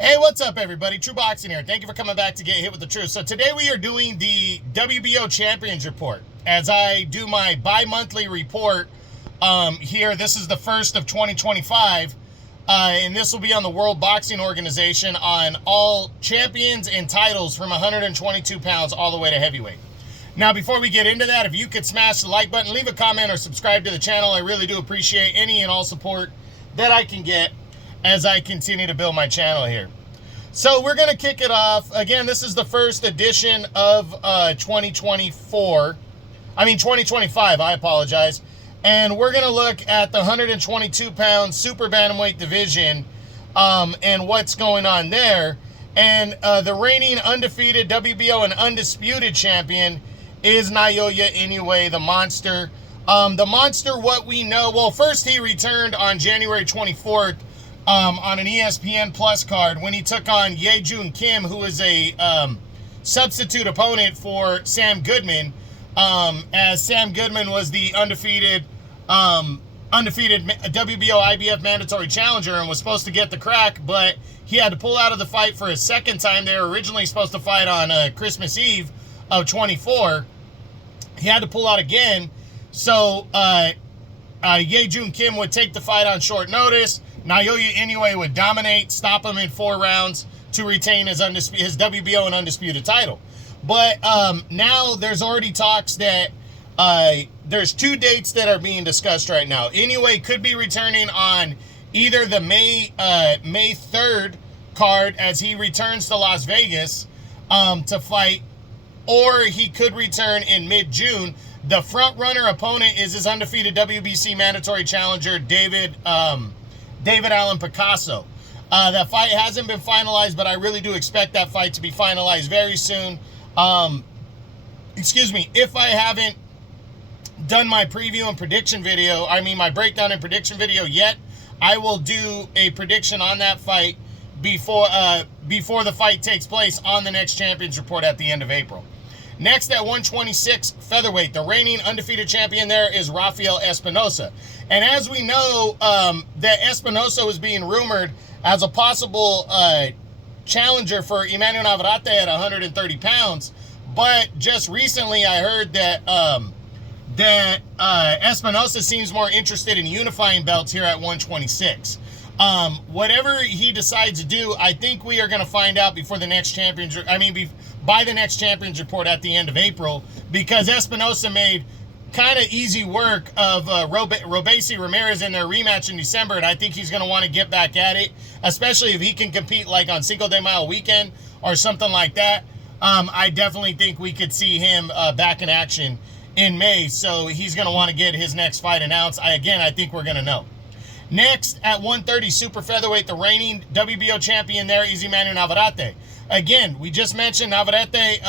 Hey, what's up, everybody? True Boxing here. Thank you for coming back to Get Hit with the Truth. So today we are doing the WBO Champions Report. As I do my bi-monthly report here, this is the first of 2025, and this will be on the World Boxing Organization on all champions and titles from 122 pounds all the way to heavyweight. Now, before we get into that, if you could smash the like button, leave a comment, or subscribe to the channel, I really do appreciate any and all support that I can get as I continue to build my channel here. So we're going to kick it off. Again, this is the first edition of 2025, I apologize. And we're going to look at the 122-pound super bantamweight division and what's going on there. And the reigning undefeated WBO and undisputed champion is Naoya Inoue, the Monster. The Monster, what we know, well, first he returned on January 24th on an ESPN Plus card when he took on Ye-Jun Kim, who is a substitute opponent for Sam Goodman, as Sam Goodman was the undefeated WBO IBF mandatory challenger and was supposed to get the crack, but he had to pull out of the fight for a second time. They were originally supposed to fight on Christmas Eve of 24. He had to pull out again, so Ye-Jun Kim would take the fight on short notice. Naoya Inoue would dominate, stop him in 4 rounds to retain his WBO and undisputed title. But now there's already talks that there's 2 dates that are being discussed right now. Inoue could be returning on either the May 3rd card as he returns to Las Vegas to fight, or he could return in mid-June. The front-runner opponent is his undefeated WBC mandatory challenger, David Allen Picasso. That fight hasn't been finalized, but I really do expect that fight to be finalized very soon. If I haven't done my preview and prediction video, my breakdown and prediction video yet, I will do a prediction on that fight before the fight takes place on the next Champions Report at the end of April. Next, at 126 featherweight, the reigning undefeated champion there is Rafael Espinosa. And as we know, that Espinosa was being rumored as a possible challenger for Emmanuel Navarrete at 130 pounds. But just recently I heard that Espinosa seems more interested in unifying belts here at 126. Whatever he decides to do, I think we are going to find out before the next by the next Champions Report at the end of April, because Espinosa made kind of easy work of Robesi Ramirez in their rematch in December, and I think he's going to want to get back at it, especially if he can compete like on Cinco de Mayo weekend or something like that. I definitely think we could see him back in action in May, so he's going to want to get his next fight announced. I think we're going to know. Next, at 130 super featherweight, the reigning WBO champion there is Emmanuel Navarrete. Again, we just mentioned Navarrete,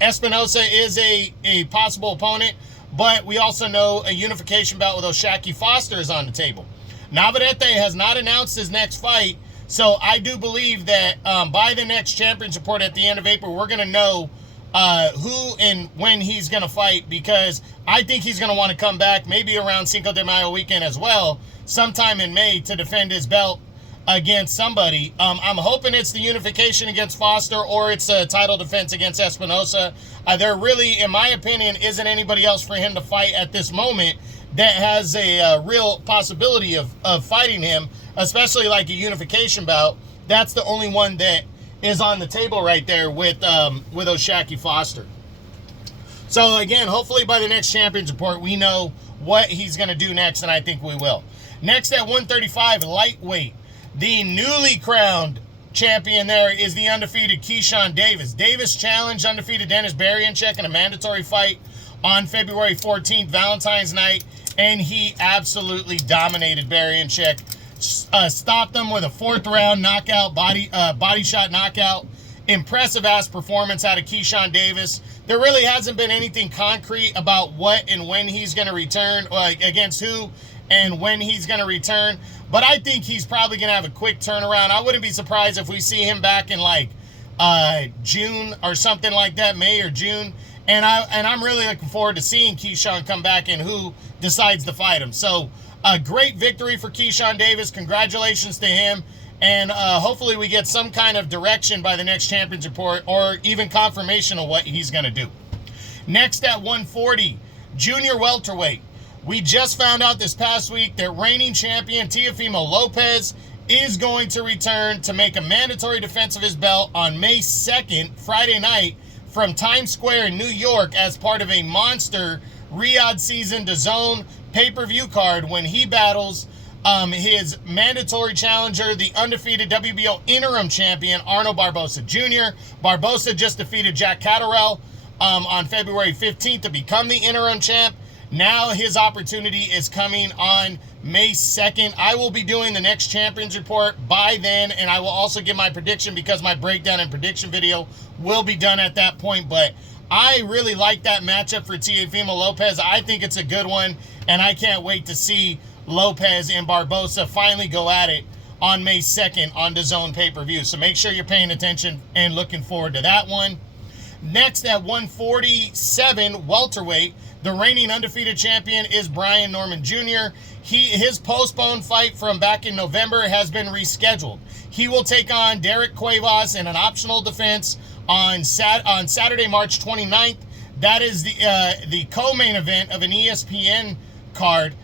Espinosa is a possible opponent, but we also know a unification bout with O'Shaquie Foster is on the table. Navarrete has not announced his next fight, so I do believe that by the next Champions Report at the end of April, we're going to know who and when he's going to fight, because I think he's going to want to come back maybe around Cinco de Mayo weekend as well, sometime in May, to defend his belt against somebody. I'm hoping it's the unification against Foster, or it's a title defense against Espinosa. There really, in my opinion, isn't anybody else for him to fight at this moment that has a real possibility of fighting him, especially like a unification bout. That's the only one that is on the table right there with O'Shaquie Foster. So again, hopefully by the next Champions Report, we know what he's going to do next, and I think we will. Next, at 135 lightweight, the newly crowned champion there is the undefeated Keyshawn Davis. Davis challenged undefeated Dennis Berianchek in a mandatory fight on February 14th, Valentine's night, and he absolutely dominated Berianchek. Stopped him with a 4th round knockout, body shot knockout. Impressive ass performance out of Keyshawn Davis. There really hasn't been anything concrete about what and when he's going to return, against who and when he's going to return. But I think he's probably going to have a quick turnaround. I wouldn't be surprised if we see him back in like June or something like that, May or June. And I'm really looking forward to seeing Keyshawn come back and who decides to fight him. So a great victory for Keyshawn Davis. Congratulations to him. And hopefully we get some kind of direction by the next Champions Report, or even confirmation of what he's going to do. Next at 140, junior welterweight. We just found out this past week that reigning champion Teofimo Lopez is going to return to make a mandatory defense of his belt on May 2nd, Friday night, from Times Square in New York as part of a monster Riyadh season DAZN pay-per-view card when he battles his mandatory challenger, the undefeated WBO interim champion, Arnold Barbosa Jr. Barbosa just defeated Jack Catterall on February 15th to become the interim champ. Now his opportunity is coming on May 2nd. I will be doing the next Champions Report by then, and I will also give my prediction because my breakdown and prediction video will be done at that point. But I really like that matchup for Teofimo Lopez. I think it's a good one, and I can't wait to see Lopez and Barbosa finally go at it on May 2nd on DAZN pay-per-view. So make sure you're paying attention and looking forward to that one. Next at 147 welterweight, the reigning undefeated champion is Brian Norman Jr. His postponed fight from back in November has been rescheduled. He will take on Derek Cuevas in an optional defense on Saturday, March 29th. That is the co-main event of an ESPN card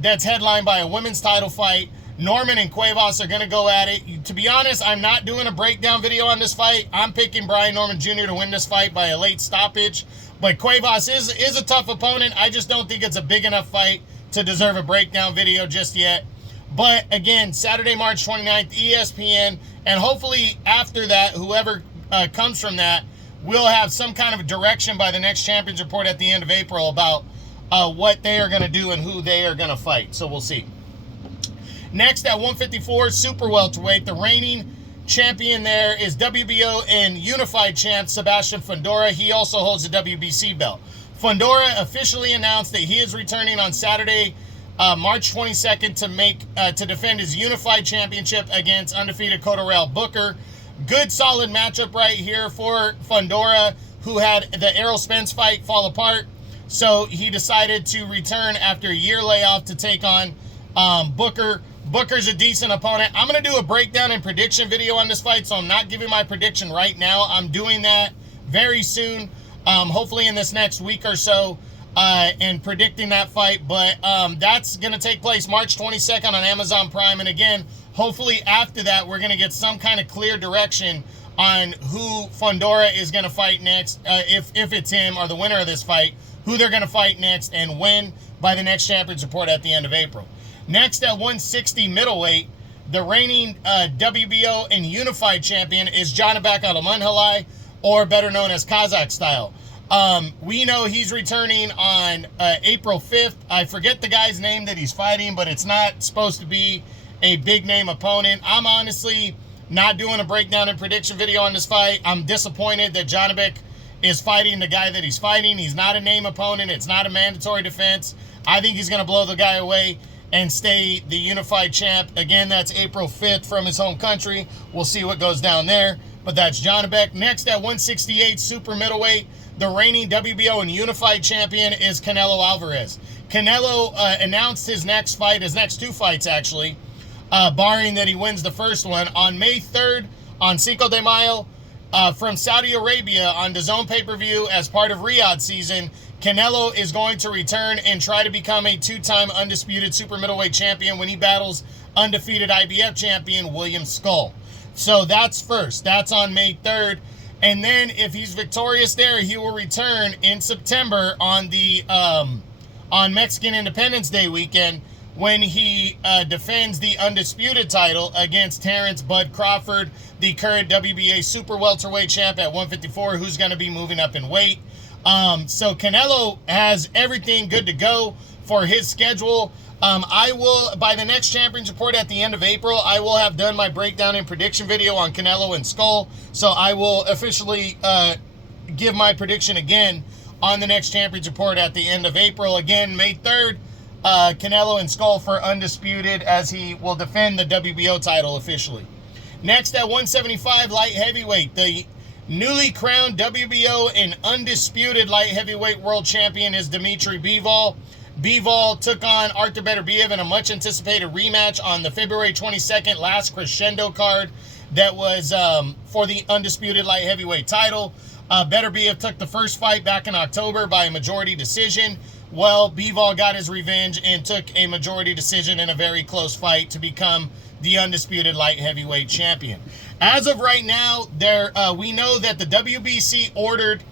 that's headlined by a women's title fight. Norman and Cuevas are going to go at it. To be honest, I'm not doing a breakdown video on this fight. I'm picking Brian Norman Jr. to win this fight by a late stoppage. But Cuevas is a tough opponent. I just don't think it's a big enough fight to deserve a breakdown video just yet. But again, Saturday, March 29th, ESPN. And hopefully after that, whoever comes from that will have some kind of direction by the next Champions Report at the end of April about what they are going to do and who they are going to fight. So we'll see. Next at 154, super welterweight, the reigning champion there is WBO and unified champ Sebastian Fundora. He also holds the WBC belt. Fundora officially announced that he is returning on Saturday, March 22nd to defend his unified championship against undefeated Cotterell Booker. Good solid matchup right here for Fundora, who had the Errol Spence fight fall apart. So he decided to return after a year layoff to take on Booker. Booker's a decent opponent. I'm going to do a breakdown and prediction video on this fight, so I'm not giving my prediction right now. I'm doing that very soon, hopefully in this next week or so, and predicting that fight. But that's going to take place March 22nd on Amazon Prime. And again, hopefully after that, we're going to get some kind of clear direction on who Fundora is going to fight next, if it's him or the winner of this fight, who they're going to fight next and when by the next Champions Report at the end of April. Next at 160 middleweight, the reigning WBO and unified champion is Janibek Alamanhalai, or better known as Kazakh style. We know he's returning on April 5th. I forget the guy's name that he's fighting, but it's not supposed to be a big name opponent. I'm honestly not doing a breakdown and prediction video on this fight. I'm disappointed that Janibek is fighting the guy that he's fighting. He's not a name opponent. It's not a mandatory defense. I think he's going to blow the guy away and stay the unified champ. Again, that's April 5th from his home country. We'll see what goes down there. But that's Janibek. Next at 168 super middleweight, the reigning WBO and unified champion is Canelo Alvarez. Canelo announced his next fight, his next two fights actually, barring that he wins the first one, on May 3rd on Cinco de Mayo from Saudi Arabia on DAZN pay-per-view as part of Riyadh season. Canelo is going to return and try to become a two-time undisputed super middleweight champion when he battles undefeated IBF champion William Skull. So that's first. That's on May 3rd. And then if he's victorious there, he will return in September on the on Mexican Independence Day weekend when he defends the undisputed title against Terrence Bud Crawford, the current WBA super welterweight champ at 154, who's going to be moving up in weight. So Canelo has everything good to go for his schedule. I will, by the next Champions Report at the end of April, I will have done my breakdown and prediction video on Canelo and Skull. So I will officially give my prediction again on the next Champions Report at the end of April. Again, May 3rd, Canelo and Skull for undisputed, as he will defend the WBO title officially. Next at 175 light heavyweight, the newly crowned WBO and undisputed light heavyweight world champion is Dimitri Bivol. Bivol took on Artur Beterbiev in a much-anticipated rematch on the February 22nd last Crescendo card that was for the undisputed light heavyweight title. Beterbiev took the first fight back in October by a majority decision. Well, Bivol got his revenge and took a majority decision in a very close fight to become the undisputed light heavyweight champion. As of right now, we know that the WBC ordered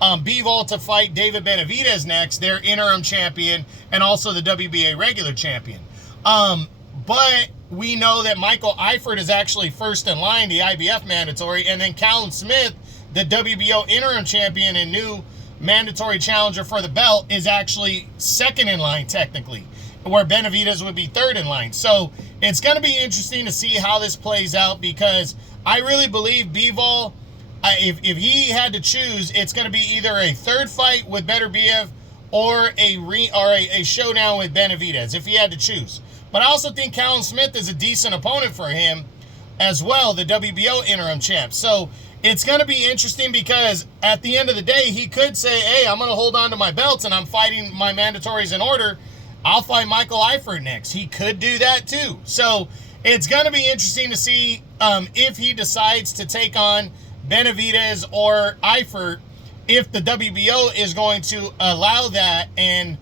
Bivol to fight David Benavidez next, their interim champion, and also the WBA regular champion. But we know that Michael Eifert is actually first in line, the IBF mandatory, and then Callum Smith, the WBO interim champion and new mandatory challenger for the belt, is actually second in line technically, where Benavidez would be third in line. So it's going to be interesting to see how this plays out, because I really believe Bivol, if he had to choose, it's going to be either a third fight with Beterbiev or a showdown with Benavidez, if he had to choose. But I also think Callum Smith is a decent opponent for him as well, the WBO interim champ. So it's going to be interesting, because at the end of the day, he could say, hey, I'm going to hold on to my belts and I'm fighting my mandatories in order. I'll fight Michael Eifert next. He could do that too. So it's going to be interesting to see if he decides to take on Benavidez or Eifert, if the WBO is going to allow that and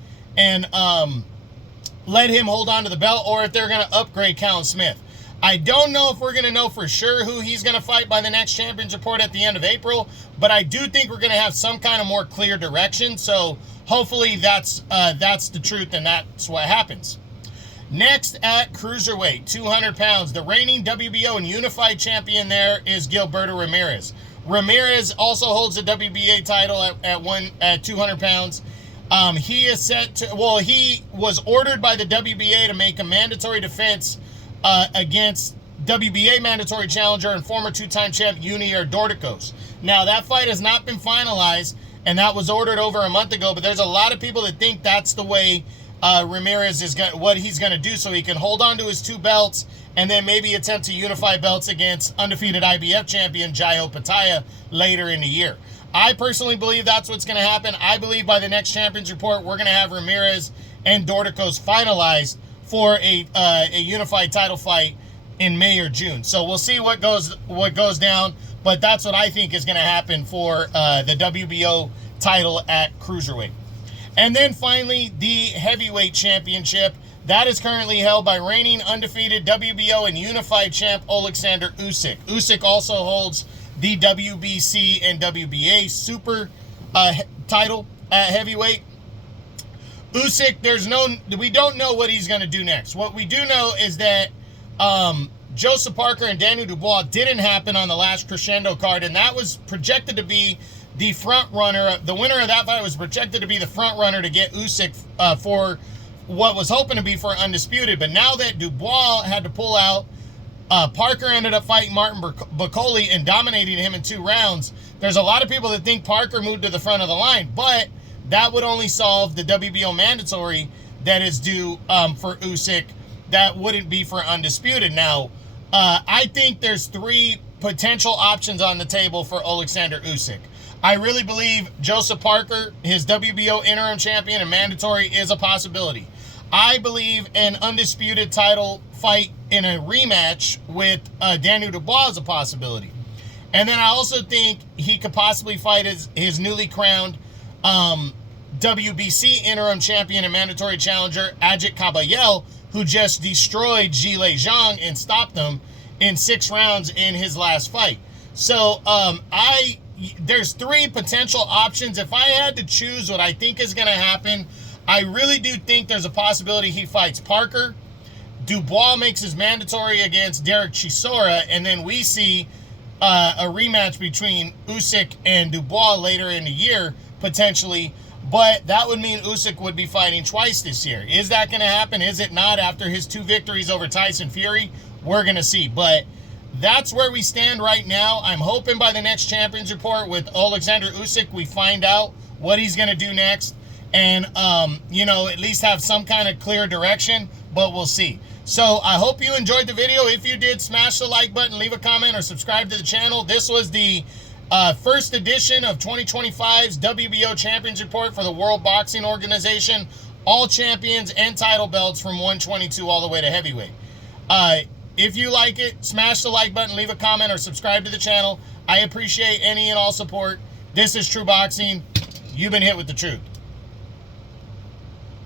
let him hold on to the belt, or if they're going to upgrade Callum Smith. I don't know if we're going to know for sure who he's going to fight by the next Champions Report at the end of April, but I do think we're going to have some kind of more clear direction. So hopefully that's the truth and that's what happens. Next at cruiserweight, 200 pounds, the reigning WBO and unified champion there is Gilberto Ramirez. Ramirez also holds the WBA title at 200 pounds. He is set to, he was ordered by the WBA to make a mandatory defense against WBA mandatory challenger and former two-time champ Junior Dorticos. Now, that fight has not been finalized, and that was ordered over a month ago, but there's a lot of people that think that's the way Ramirez is what he's going to do, so he can hold on to his two belts and then maybe attempt to unify belts against undefeated IBF champion Jayo Pataya later in the year. I personally believe that's what's going to happen. I believe by the next Champions Report, we're going to have Ramirez and Dorticos finalized for a unified title fight in May or June. So we'll see what goes down, but that's what I think is going to happen for the WBO title at cruiserweight. And then finally, the heavyweight championship. That is currently held by reigning undefeated WBO and unified champ Oleksandr Usyk. Usyk also holds the WBC and WBA super title at heavyweight. Usyk, we don't know what he's going to do next. What we do know is that Joseph Parker and Daniel Dubois didn't happen on the last Crescendo card, and that was projected to be the front runner. The winner of that fight was projected to be the front runner to get Usyk for what was hoping to be for undisputed. But now that Dubois had to pull out, Parker ended up fighting Martin Bakole and dominating him in 2 rounds. There's a lot of people that think Parker moved to the front of the line, but that would only solve the WBO mandatory that is due for Usyk. That wouldn't be for undisputed. Now, I think there's 3 potential options on the table for Oleksandr Usyk. I really believe Joseph Parker, his WBO interim champion and mandatory, is a possibility. I believe an undisputed title fight in a rematch with Daniel Dubois is a possibility. And then I also think he could possibly fight his newly crowned WBC interim champion and mandatory challenger, Ajit Kabayel, who just destroyed Zhilei Zhang and stopped them in 6 rounds in his last fight. So there's 3 potential options. If I had to choose what I think is going to happen, I really do think there's a possibility he fights Parker. Dubois makes his mandatory against Derek Chisora, and then we see a rematch between Usyk and Dubois later in the year, potentially. But that would mean Usyk would be fighting twice this year. Is that going to happen? Is it not after his 2 victories over Tyson Fury? We're going to see. But that's where we stand right now. I'm hoping by the next Champions Report with Oleksandr Usyk, we find out what he's going to do next. And, at least have some kind of clear direction. But we'll see. So I hope you enjoyed the video. If you did, smash the like button, leave a comment, or subscribe to the channel. This was the first edition of 2025's WBO Champions Report for the World Boxing Organization. all champions and title belts from 122 all the way to heavyweight. If you like it, smash the like button, leave a comment, or subscribe to the channel. I appreciate any and all support. This is True Boxing. You've been hit with the truth.